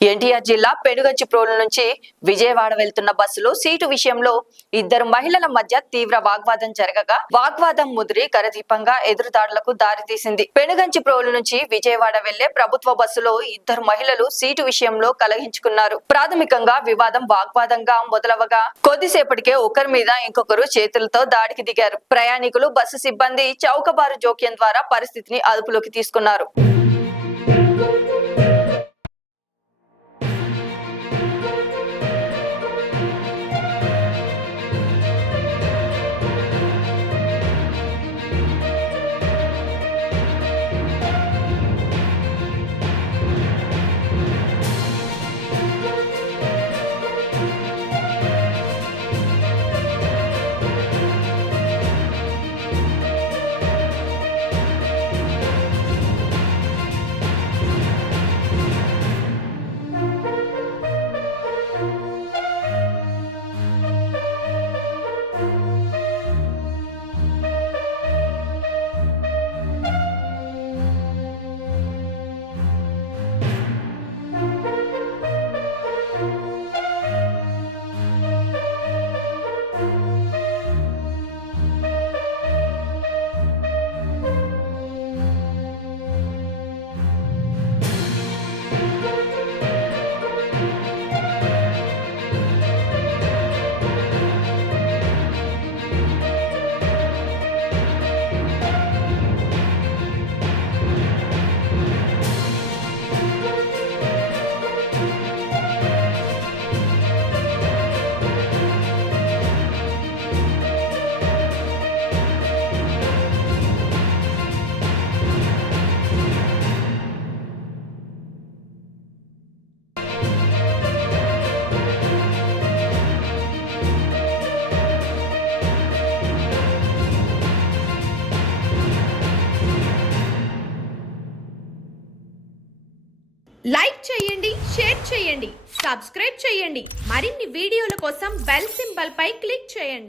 ఎన్టీఆర్ జిల్లా పెనుగంచిప్రోలు నుంచి విజయవాడ వెళ్తున్న బస్సులో సీటు విషయంలో ఇద్దరు మహిళల మధ్య తీవ్ర వాగ్వాదం జరగగా వాగ్వాదం ముదిరి కరదీపంగా ఎదురుదాడులకు దారితీసింది. పెనుగంచిప్రోలు నుంచి విజయవాడ వెళ్లే ప్రభుత్వ బస్సులో ఇద్దరు మహిళలు సీటు విషయంలో కలహించుకున్నారు. ప్రాథమికంగా వివాదం వాగ్వాదంగా మొదలవగా కొద్దిసేపటికే ఒకరి మీద ఇంకొకరు చేతులతో దాడికి దిగారు. ప్రయాణికులు, బస్సు సిబ్బంది చౌకబారు జోక్యం ద్వారా పరిస్థితిని అదుపులోకి తీసుకున్నారు. లైక్ చేయండి, షేర్ చేయండి, సబ్స్క్రైబ్ చేయండి. మరిన్ని వీడియోల కోసం బెల్ సింబల్ పై క్లిక్ చేయండి.